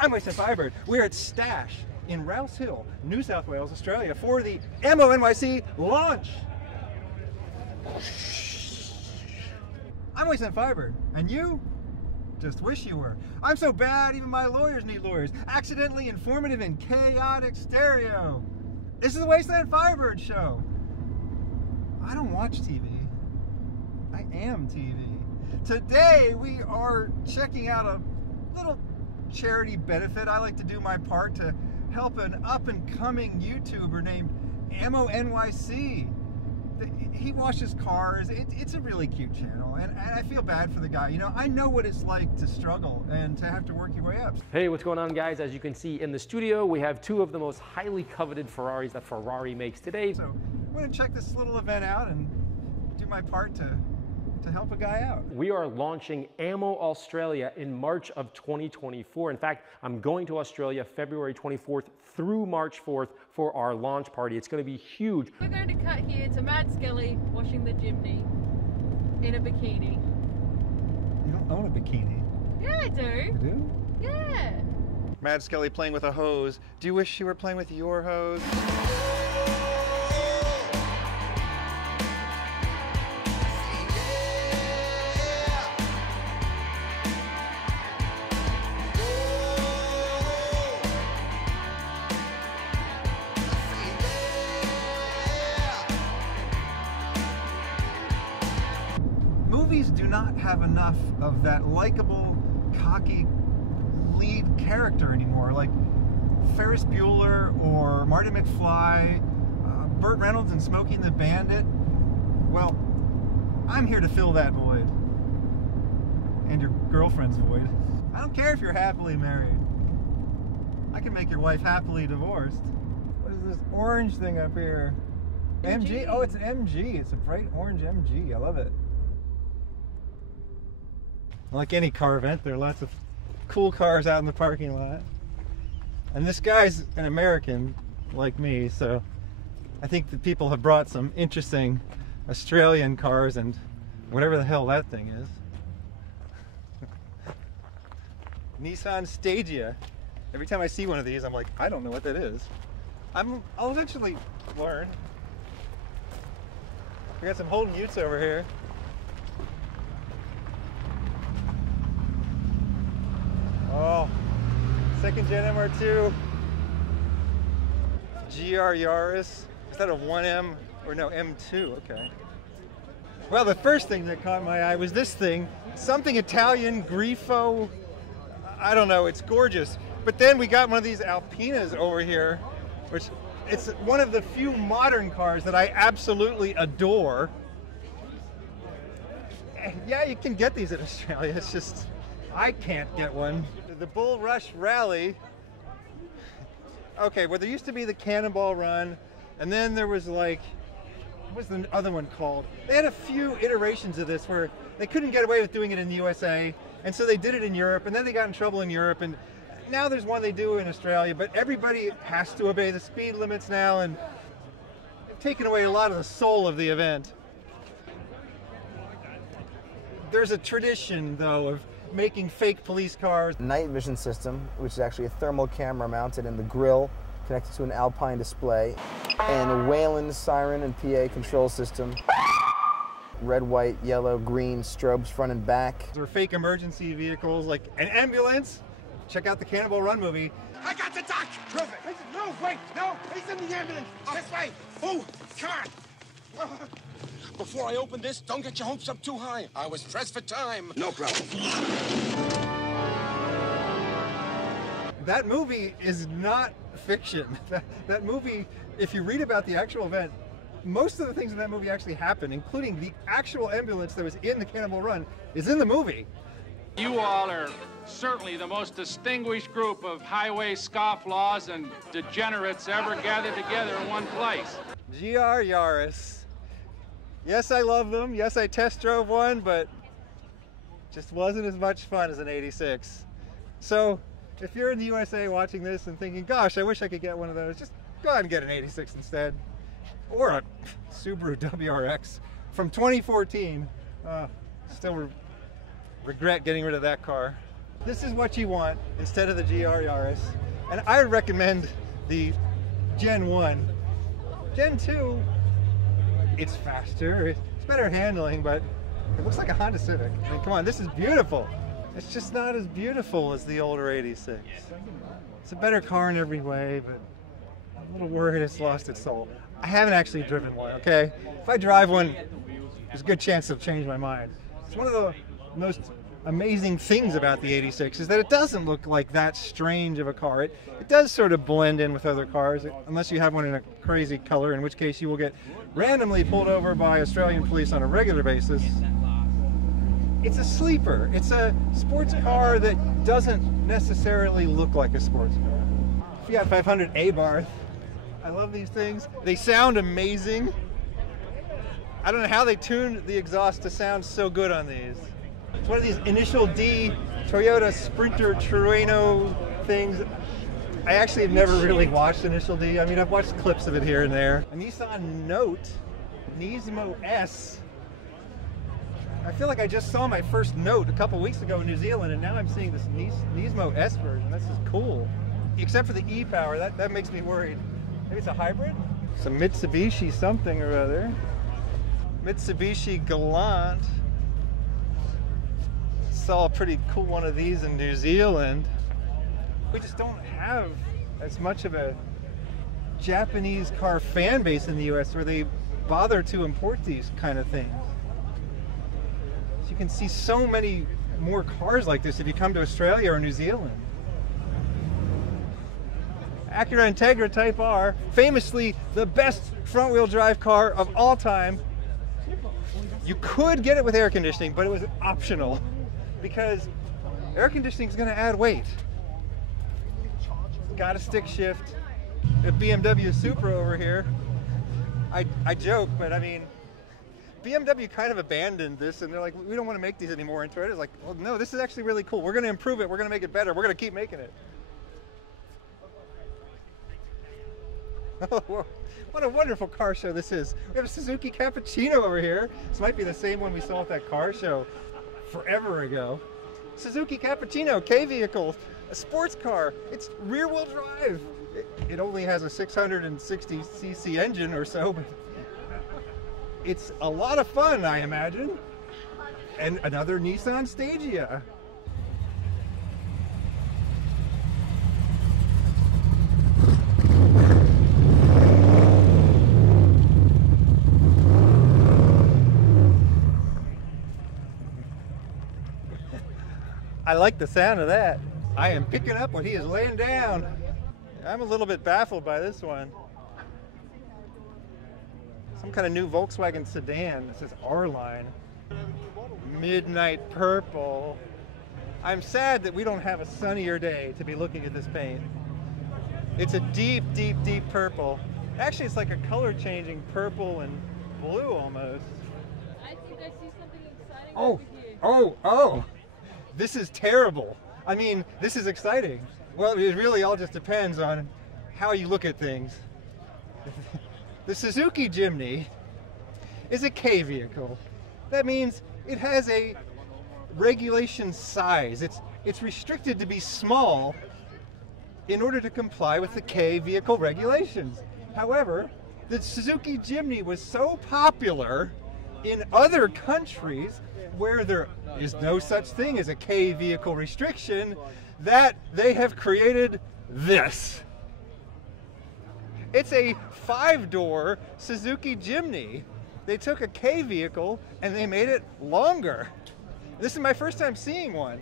I'm Wasteland Firebird. We're at Stash in Rouse Hill, New South Wales, Australia for the NYC launch. I'm Wasteland Firebird, and you? Just wish you were. I'm so bad, even my lawyers need lawyers. Accidentally informative and chaotic stereo. This is the Wasteland Firebird show. I don't watch TV. I am TV. Today we are checking out a little charity benefit. I like to do my part to help an up-and-coming YouTuber named NYC. He washes cars. It's a really cute channel, and I feel bad for the guy. You know, I know what it's like to struggle and to have to work your way up. Hey, what's going on, guys? As you can see in the studio, we have two of the most highly coveted Ferraris that Ferrari makes today. So I'm going to check this little event out and do my part to help a guy out. We are launching Ammo Australia in March of 2024. In fact, I'm going to Australia February 24th through March 4th for our launch party. It's going to be huge. We're going to cut here to Mad Skelly washing the chimney in a bikini. You don't own a bikini. Yeah, I do. You do? Yeah. Mad Skelly playing with a hose. Do you wish you were playing with your hose? Movies do not have enough of that likable, cocky lead character anymore, like Ferris Bueller or Marty McFly, Burt Reynolds in Smokey and the Bandit. Well, I'm here to fill that void. And your girlfriend's void. I don't care if you're happily married. I can make your wife happily divorced. What is this orange thing up here? MG? Oh, it's an MG. It's a bright orange MG. I love it. Like any car event, there are lots of cool cars out in the parking lot. And this guy's an American, like me, so I think that people have brought some interesting Australian cars and whatever the hell that thing is. Nissan Stagia. Every time I see one of these, I'm like, I don't know what that is. I'll eventually learn. We got some Holden Utes over here. Oh, second gen MR2, GR Yaris. Is that a 1M or no, M2? Okay. Well, the first thing that caught my eye was this thing, something Italian, Grifo. I don't know, it's gorgeous. But then we got one of these Alpinas over here, which it's one of the few modern cars that I absolutely adore. And yeah, you can get these in Australia. It's just, I can't get one. The Bull Rush Rally. Okay, well, there used to be the Cannonball Run, and then there was like, what was the other one called? They had a few iterations of this where they couldn't get away with doing it in the USA, and so they did it in Europe, and then they got in trouble in Europe, and now there's one they do in Australia, but everybody has to obey the speed limits now, and they've taken away a lot of the soul of the event. There's a tradition, though, of making fake police cars. Night vision system, which is actually a thermal camera mounted in the grille, connected to an Alpine display, and a Wayland siren and PA control system. Red, white, yellow, green strobes front and back. There are fake emergency vehicles like an ambulance. Check out the Cannonball Run movie. I got the doc! Perfect! No, wait, no! He's in the ambulance! This way! Oh, come on! Before I open this, don't get your hopes up too high. I was pressed for time. No problem. That movie is not fiction. That movie, if you read about the actual event, most of the things in that movie actually happened, including the actual ambulance that was in the Cannonball Run is in the movie. You all are certainly the most distinguished group of highway scofflaws and degenerates ever gathered together in one place. GR Yaris. Yes, I love them. Yes, I test drove one, but just wasn't as much fun as an 86. So if you're in the USA watching this and thinking, gosh, I wish I could get one of those, just go ahead and get an 86 instead. Or a Subaru WRX from 2014. Still regret getting rid of that car. This is what you want instead of the GR Yaris. And I would recommend the Gen 1. Gen 2, it's faster, it's better handling, but it looks like a Honda Civic. I mean, come on, this is beautiful. It's just not as beautiful as the older 86. It's a better car in every way, but I'm a little worried it's lost its soul. I haven't actually driven one, okay? If I drive one, there's a good chance I'll change my mind. It's one of the most amazing things about the 86 is that it doesn't look like that strange of a car. It does sort of blend in with other cars, unless you have one in a crazy color, in which case you will get randomly pulled over by Australian police on a regular basis. It's a sleeper. It's a sports car that doesn't necessarily look like a sports car. Fiat 500 Abarth. I love these things. They sound amazing. I don't know how they tuned the exhaust to sound so good on these. It's one of these Initial D Toyota Sprinter Trueno things. I actually have never really watched Initial D. I mean, I've watched clips of it here and there. A Nissan Note Nismo S. I feel like I just saw my first Note a couple weeks ago in New Zealand, and now I'm seeing this Nismo S version. This is cool. Except for the e-power, that makes me worried. Maybe it's a hybrid? Some Mitsubishi something or other. Mitsubishi Galant. Saw a pretty cool one of these in New Zealand. We just don't have as much of a Japanese car fan base in the US where they bother to import these kind of things. So you can see so many more cars like this if you come to Australia or New Zealand. Acura Integra Type R, famously the best front-wheel drive car of all time. You could get it with air conditioning, but it was optional because air conditioning is going to add weight. It's got a stick shift. A BMW Supra over here. I joke, but I mean, BMW kind of abandoned this, and they're like, we don't want to make these anymore. And Toyota's like, well, no, this is actually really cool. We're going to improve it. We're going to make it better. We're going to keep making it. Oh, what a wonderful car show this is. We have a Suzuki Cappuccino over here. This might be the same one we saw at that car show forever ago. Suzuki Cappuccino, K vehicle, a sports car. It's rear-wheel drive. It only has a 660cc engine or so, but it's a lot of fun, I imagine. And another Nissan Stagea. I like the sound of that. I am picking up what he is laying down. I'm a little bit baffled by this one. Some kind of new Volkswagen sedan. This is R-Line. Midnight purple. I'm sad that we don't have a sunnier day to be looking at this paint. It's a deep, deep, deep purple. Actually, it's like a color changing purple and blue almost. I think I see something exciting Oh, over here. oh. This is terrible. I mean, this is exciting. Well, it really all just depends on how you look at things. The Suzuki Jimny is a K vehicle. That means it has a regulation size. It's restricted to be small in order to comply with the K vehicle regulations. However, the Suzuki Jimny was so popular in other countries where there is no such thing as a K vehicle restriction that they have created this. It's a 5-door Suzuki Jimny. They took a K vehicle and they made it longer. This is my first time seeing one.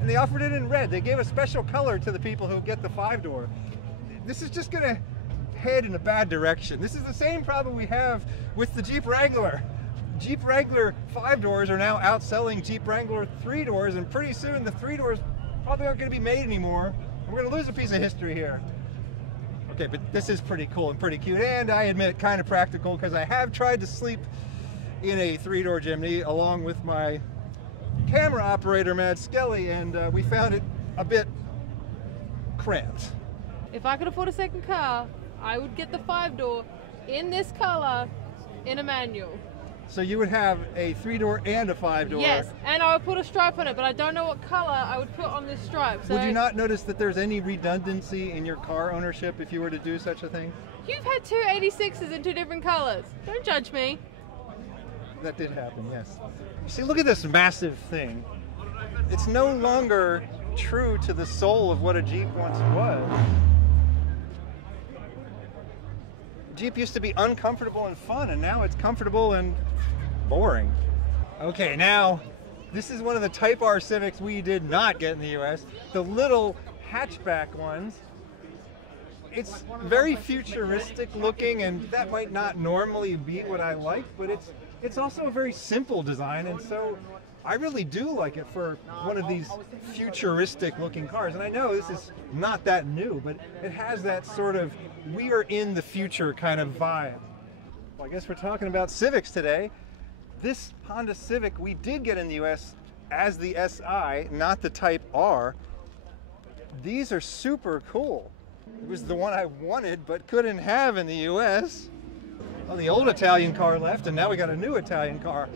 And they offered it in red. They gave a special color to the people who get the 5-door. This is just gonna head in a bad direction. This is the same problem we have with the Jeep Wrangler. Jeep Wrangler 5-doors are now outselling Jeep Wrangler 3-doors, and pretty soon the 3-doors probably aren't going to be made anymore. We're going to lose a piece of history here. Okay, but this is pretty cool and pretty cute, and I admit kind of practical because I have tried to sleep in a 3-door Jimny along with my camera operator, Matt Skelly, and we found it a bit cramped. If I could afford a second car, I would get the 5-door in this color in a manual. So you would have a 3-door and a 5-door. Yes, and I would put a stripe on it, but I don't know what color I would put on this stripe. So Would you not notice that there's any redundancy in your car ownership if you were to do such a thing? You've had two 86s in 2 different colors. Don't judge me. That did happen, yes. See, look at this massive thing. It's no longer true to the soul of what a Jeep once was. Jeep used to be uncomfortable and fun, and now it's comfortable and boring. Okay, now, this is one of the Type R Civics we did not get in the US. The little hatchback ones. It's very futuristic looking, and that might not normally be what I like, but it's also a very simple design, and so I really do like it for one of these futuristic looking cars. And I know this is not that new, but it has that sort of we are in the future kind of vibe. Well, I guess we're talking about Civics today. This Honda Civic we did get in the US as the SI, not the Type R. These are super cool. It was the one I wanted but couldn't have in the US. Well, the old Italian car left, and now we got a new Italian car.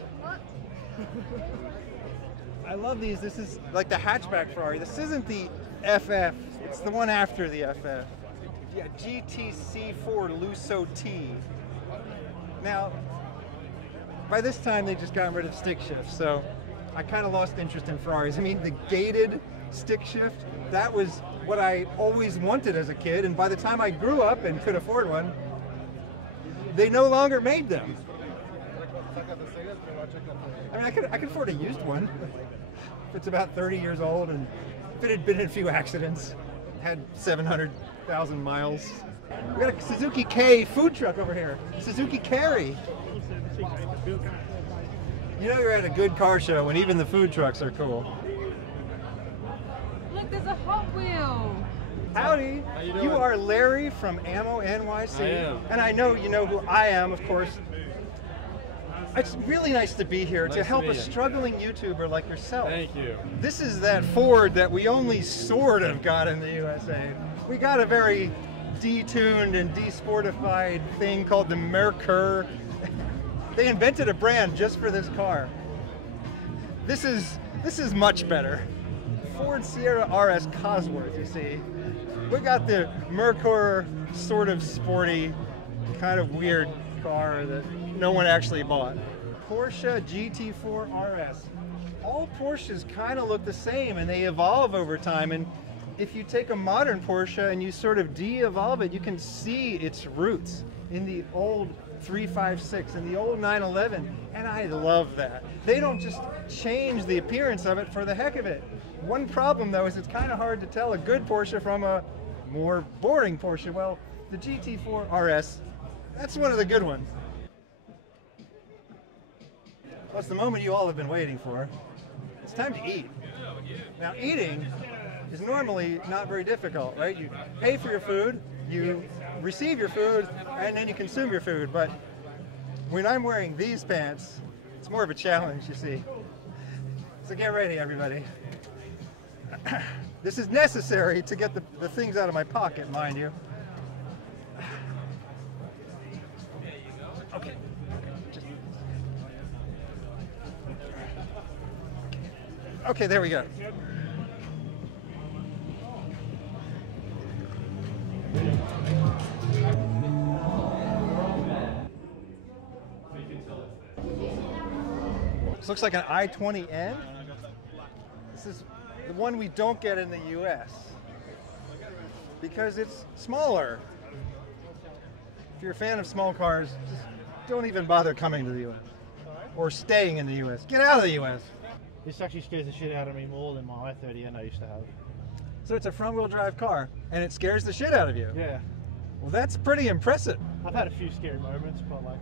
I love these. This is like the hatchback Ferrari. This isn't the FF. It's the one after the FF. Yeah, GTC4 Lusso T. Now, by this time they just got rid of stick shift, so I kind of lost interest in Ferraris. I mean, the gated stick shift, that was what I always wanted as a kid, and by the time I grew up and could afford one, they no longer made them. I mean, I could afford a used one. If it's about 30 years old and if it had been in a few accidents, had 700,000 miles. We got a Suzuki K food truck over here. Suzuki Carry. You know you're at a good car show when even the food trucks are cool. Look, there's a Hot Wheel. Howdy. How you doing? You are Larry from Ammo NYC. I am. And I know you know who I am, of course. It's really nice to be here to help a struggling YouTuber like yourself. Thank you. This is that Ford that we only sort of got in the USA. We got a very detuned and desportified thing called the Merkur. They invented a brand just for this car. This is much better. Ford Sierra RS Cosworth, you see. We got the Merkur sort of sporty, kind of weird car that no one actually bought. Porsche GT4 RS. All Porsches kind of look the same and they evolve over time, and if you take a modern Porsche and you sort of de-evolve it, you can see its roots in the old 356 and the old 911, and I love that. They don't just change the appearance of it for the heck of it. One problem though is it's kind of hard to tell a good Porsche from a more boring Porsche. Well, the GT4 RS, that's one of the good ones. Well, it's the moment you all have been waiting for. It's time to eat. Now, eating is normally not very difficult, right? You pay for your food, you receive your food, and then you consume your food. But when I'm wearing these pants, it's more of a challenge, you see. So get ready, everybody. This is necessary to get the things out of my pocket, mind you. Okay. Okay, there we go. This looks like an i20N. This is the one we don't get in the US because it's smaller. If you're a fan of small cars, just don't even bother coming to the US or staying in the US. Get out of the US. This actually scares the shit out of me more than my i30N I used to have. So it's a front-wheel drive car, and it scares the shit out of you. Yeah. Well, that's pretty impressive. I've had a few scary moments, but like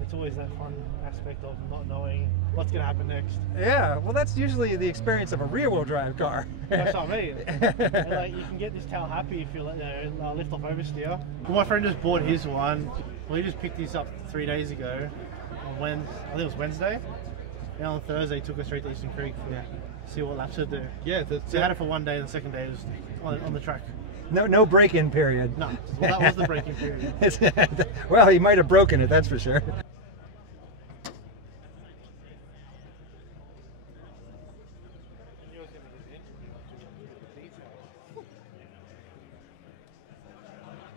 it's always that fun aspect of not knowing what's gonna happen next. Yeah, well, that's usually the experience of a rear-wheel drive car. That's what I mean. And, like, you can get this tail happy if you lift off oversteer. Well, my friend just bought his one. Well, he just picked his up 3 days ago. I think it was Wednesday. And on Thursday, he took us straight to Eastern Creek to see what laps would do. Yeah, so he had it for 1 day, and the second day was on the track. No break-in period. No, well, that was the break-in period. Well, he might have broken it, that's for sure.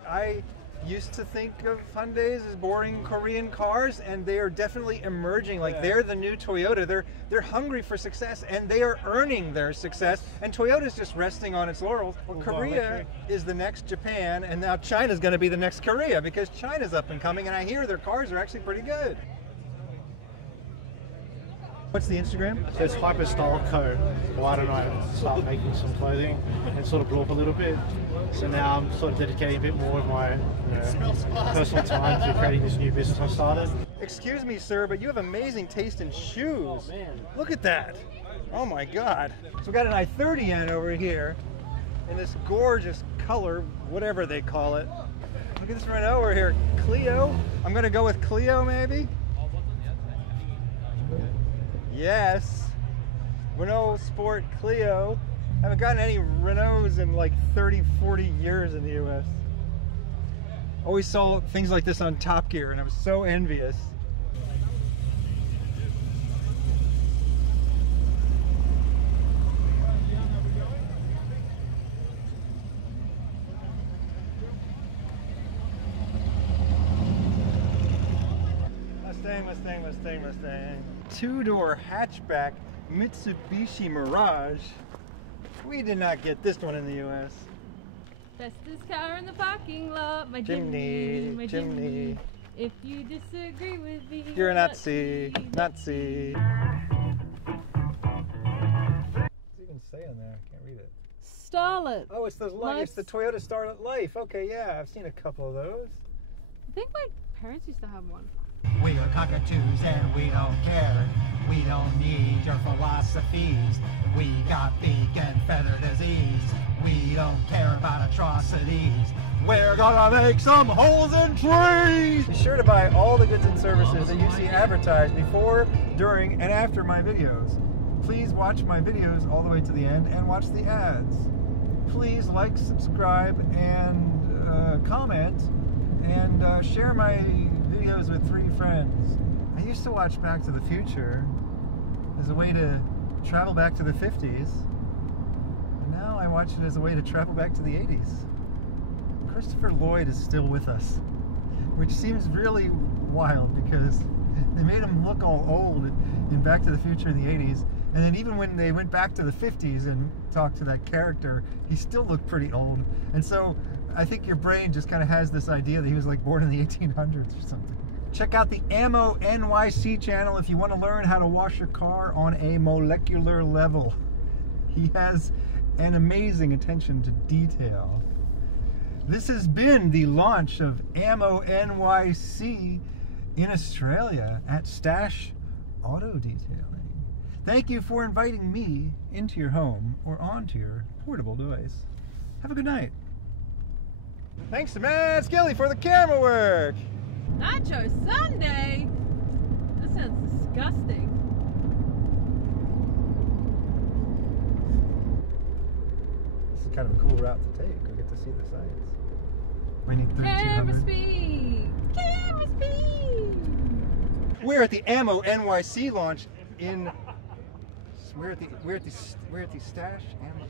I used to think of Hyundais as boring Korean cars, and they are definitely emerging. Like, they're the new Toyota. They're hungry for success, and they are earning their success. And Toyota's just resting on its laurels. Well, Korea is the next Japan, and now China's going to be the next Korea, because China's up and coming, and I hear their cars are actually pretty good. What's the Instagram? So it's Hyperstyle Co. Why don't I start making some clothing and sort of blew up a little bit. So now I'm sort of dedicating a bit more of my personal time to creating this new business I started. Excuse me, sir, but you have amazing taste in shoes. Oh, man. Look at that. Oh my God. So we got an I-30N over here in this gorgeous color, whatever they call it. Look at this Renault over here. Clio. I'm going to go with Clio maybe. Yes, Renault Sport Clio. Haven't gotten any Renaults in like 30, 40 years in the US. Always saw things like this on Top Gear, and I was so envious. Mustang. Two-door hatchback Mitsubishi Mirage. We did not get this one in the US. Bestest car in the parking lot, my Chimney, my chimney. If you disagree with me, You're a Nazi, Nazi. What's it even say on there? I can't read it. Starlet. Oh, it's those lights. It's the Toyota Starlet Life. Okay, yeah, I've seen a couple of those. I think my parents used to have one. We are cockatoos and we don't care. We don't need your philosophies. We got beak and feather disease. We don't care about atrocities. We're gonna make some holes in trees! Be sure to buy all the goods and services that you see advertised before, during, and after my videos. Please watch my videos all the way to the end and watch the ads. Please like, subscribe, and comment, and share my videos with 3 friends. I used to watch Back to the Future as a way to travel back to the 50s, and now I watch it as a way to travel back to the 80s. Christopher Lloyd is still with us, which seems really wild because they made him look all old in Back to the Future in the 80s, and then even when they went back to the 50s and talked to that character, he still looked pretty old. And so I think your brain just kind of has this idea that he was like born in the 1800s or something. Check out the Ammo NYC channel if you want to learn how to wash your car on a molecular level. He has an amazing attention to detail. This has been the launch of Ammo NYC in Australia at Stash Auto Detailing. Thank you for inviting me into your home or onto your portable device. Have a good night. Thanks to Matt Skilly for the camera work. Nacho Sunday? That sounds disgusting. This is kind of a cool route to take. We get to see the sights. We need 3200. Camera speed! Camera speed! We're at the Ammo NYC launch in. We're at the Stash Ammo.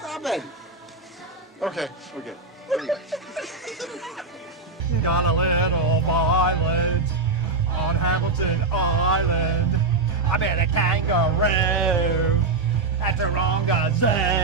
Stop it! Okay. Got a little island on Hamilton Island. I met a kangaroo at the wrong gazelle.